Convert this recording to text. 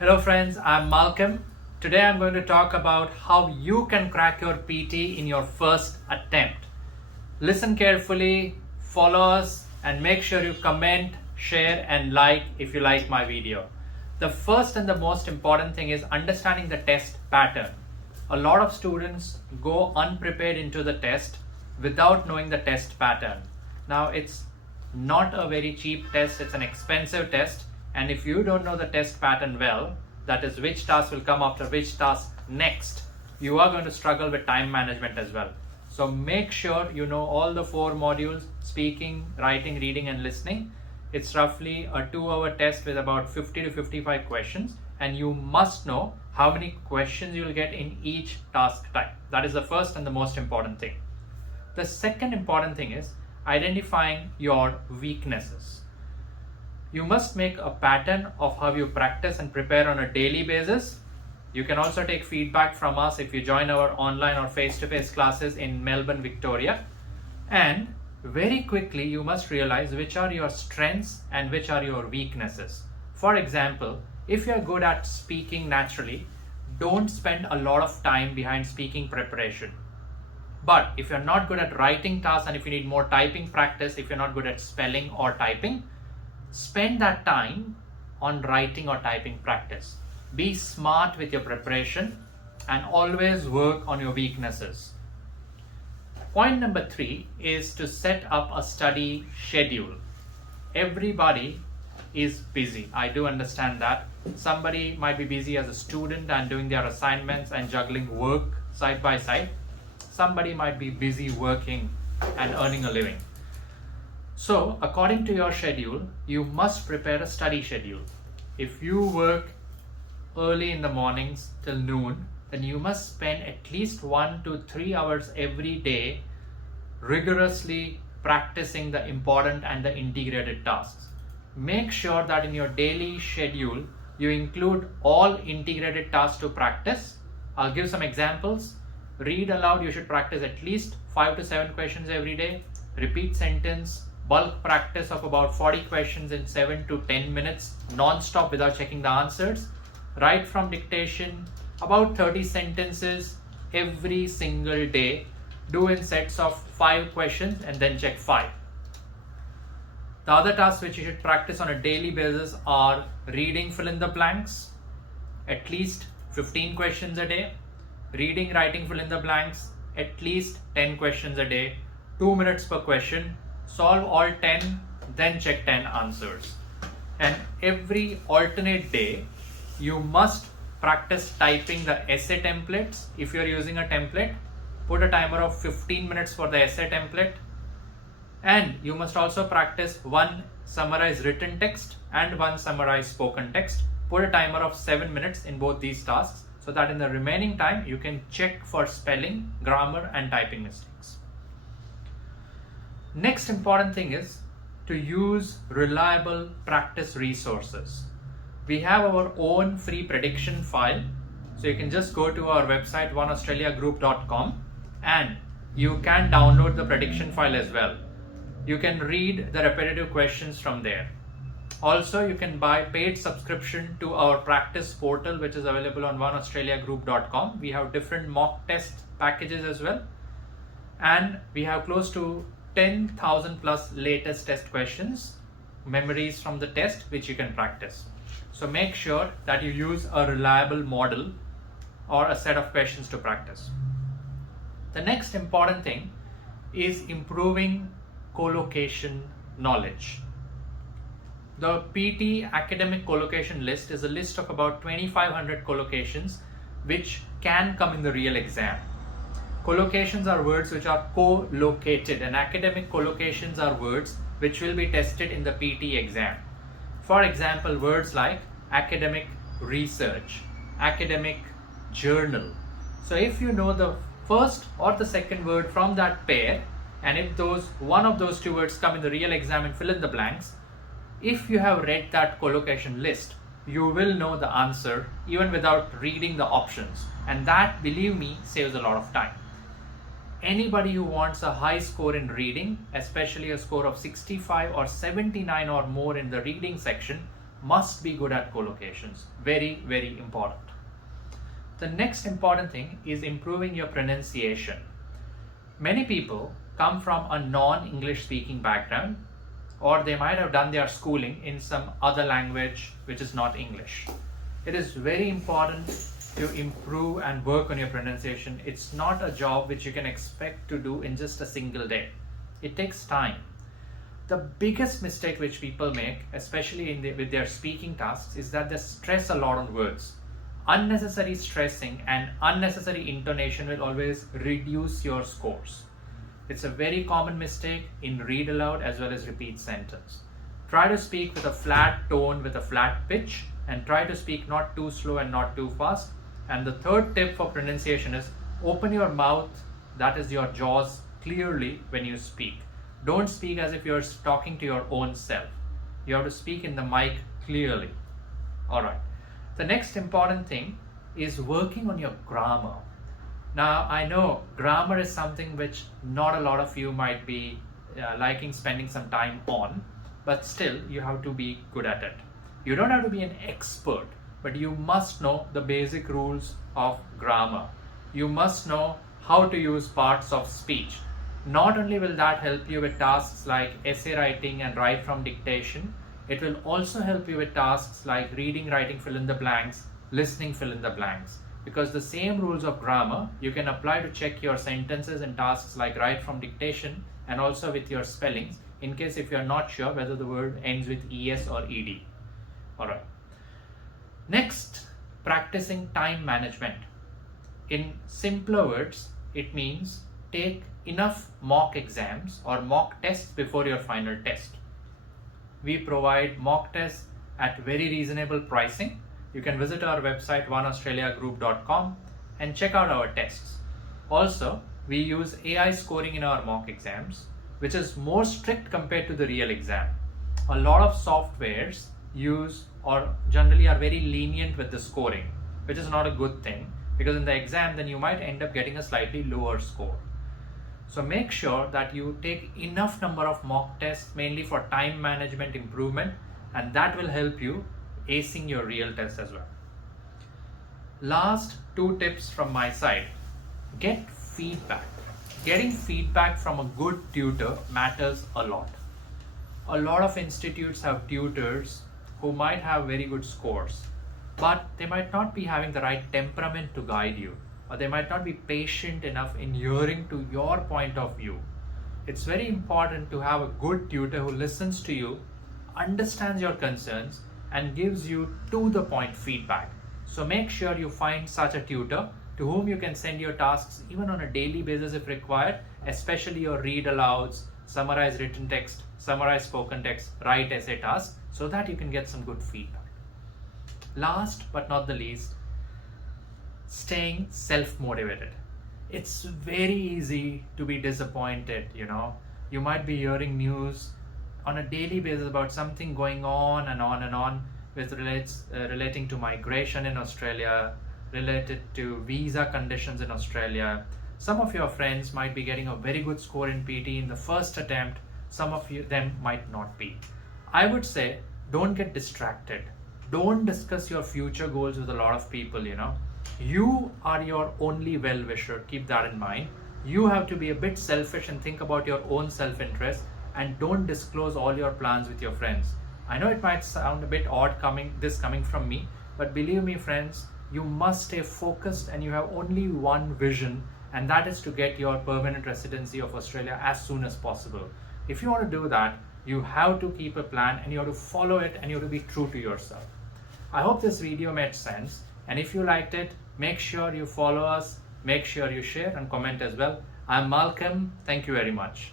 Hello friends, I'm Malcolm. Today I'm going to talk about how you can crack your PT in your first attempt. Listen carefully, follow us, and make sure you comment, share, and like if you like my video. The first and the most important thing is understanding the test pattern. A lot of students go unprepared into the test without knowing the test pattern. Now, it's not a very cheap test, it's an expensive test, and if you don't know the test pattern well, that is which task will come after which task next, you are going to struggle with time management as well. So make sure you know all the 4 modules: speaking, writing, reading, and listening. It's roughly a 2-hour test with about 50 to 55 questions, and you must know how many questions you will get in each task type. That is the first and the most important thing. The second important thing is identifying your weaknesses. You must make a pattern of how you practice and prepare on a daily basis. You can also take feedback from us if you join our online or face-to-face classes in Melbourne, Victoria. And very quickly, you must realize which are your strengths and which are your weaknesses. For example, if you're good at speaking naturally, don't spend a lot of time behind speaking preparation. But if you're not good at writing tasks and if you need more typing practice, if you're not good at spelling or typing, spend that time on writing or typing practice. Be smart with your preparation and always work on your weaknesses. Point number 3 is to set up a study schedule. Everybody is busy. I do understand that. Somebody might be busy as a student and doing their assignments and juggling work side by side. Somebody might be busy working and earning a living. So, according to your schedule, you must prepare a study schedule. If you work early in the mornings till noon, then you must spend at least 1 to 3 hours every day rigorously practicing the important and the integrated tasks. Make sure that in your daily schedule, you include all integrated tasks to practice. I'll give some examples. Read aloud, you should practice at least 5 to 7 questions every day. Repeat sentence, bulk practice of about 40 questions in 7 to 10 minutes, non-stop without checking the answers. Write from dictation, about 30 sentences every single day. Do in sets of 5 questions and then check 5. The other tasks which you should practice on a daily basis are reading fill in the blanks, at least 15 questions a day. Reading, writing fill in the blanks, at least 10 questions a day, 2 minutes per question. Solve all 10, then check 10 answers. And every alternate day, you must practice typing the essay templates. If you're using a template, put a timer of 15 minutes for the essay template. And you must also practice 1 summarized written text and 1 summarized spoken text. Put a timer of 7 minutes in both these tasks so that in the remaining time you can check for spelling, grammar, and typing mistakes. Next important thing is to use reliable practice resources. We have our own free prediction file. So you can just go to our website oneaustraliagroup.com and you can download the prediction file as well. You can read the repetitive questions from there. Also, you can buy paid subscription to our practice portal, which is available on oneaustraliagroup.com. We have different mock test packages as well. And we have close to 10,000 plus latest test questions, memories from the test, which you can practice. So make sure that you use a reliable model or a set of questions to practice. The next important thing is improving collocation knowledge. The PT academic collocation list is a list of about 2,500 collocations which can come in the real exam. Collocations are words which are co-located, and academic collocations are words which will be tested in the PT exam. For example, words like academic research, academic journal. So if you know the first or the second word from that pair, and if one of those 2 words come in the real exam and fill in the blanks, if you have read that collocation list, you will know the answer even without reading the options. And that, believe me, saves a lot of time. Anybody who wants a high score in reading, especially a score of 65 or 79 or more in the reading section, must be good at collocations. Very, very important. The next important thing is improving your pronunciation. Many people come from a non-English speaking background, or they might have done their schooling in some other language which is not English. It is very important to improve and work on your pronunciation. It's not a job which you can expect to do in just a single day. It takes time. The biggest mistake which people make, especially with their speaking tasks, is that they stress a lot on words. Unnecessary stressing and unnecessary intonation will always reduce your scores. It's a very common mistake in read aloud as well as repeat sentence. Try to speak with a flat tone, with a flat pitch, and try to speak not too slow and not too fast. And the third tip for pronunciation is open your mouth, that is your jaws, clearly when you speak. Don't speak as if you're talking to your own self. You have to speak in the mic clearly. Alright. The next important thing is working on your grammar. Now, I know grammar is something which not a lot of you might be liking spending some time on, but still you have to be good at it. You don't have to be an expert, but you must know the basic rules of grammar. You must know how to use parts of speech. Not only will that help you with tasks like essay writing and write from dictation, it will also help you with tasks like reading, writing, fill in the blanks, listening, fill in the blanks. Because the same rules of grammar you can apply to check your sentences and tasks like write from dictation, and also with your spellings, in case if you're not sure whether the word ends with es or ed. Alright. Next, practicing time management. In simpler words, it means take enough mock exams or mock tests before your final test. We provide mock tests at very reasonable pricing. You can visit our website oneaustraliagroup.com and check out our tests. Also, we use AI scoring in our mock exams, which is more strict compared to the real exam. A lot of softwares use or generally are very lenient with the scoring, which is not a good thing, because in the exam then you might end up getting a slightly lower score. So make sure that you take enough number of mock tests, mainly for time management improvement, and that will help you acing your real test as well. Last two tips from my side. Get feedback. Getting feedback from a good tutor matters a lot. A lot of institutes have tutors who might have very good scores, but they might not be having the right temperament to guide you, or they might not be patient enough in hearing to your point of view. It's very important to have a good tutor who listens to you, understands your concerns, and gives you to the point feedback. So make sure you find such a tutor to whom you can send your tasks even on a daily basis if required, especially your read alouds, summarize written text, summarize spoken text, write essay tasks, so that you can get some good feedback. Last but not the least, staying self-motivated. It's very easy to be disappointed, You might be hearing news on a daily basis about something going on and on and on with relating to migration in Australia, related to visa conditions in Australia. Some of your friends might be getting a very good score in PT in the first attempt. Some of them might not be. I would say don't get distracted. Don't discuss your future goals with a lot of people, You are your only well-wisher. Keep that in mind. You have to be a bit selfish and think about your own self-interest, and don't disclose all your plans with your friends. I know it might sound a bit odd coming from me, but believe me friends, you must stay focused and you have only one vision, and that is to get your permanent residency of Australia as soon as possible. If you want to do that, you have to keep a plan and you have to follow it and you have to be true to yourself. I hope this video made sense, and if you liked it, make sure you follow us, make sure you share and comment as well. I'm Malcolm. Thank you very much.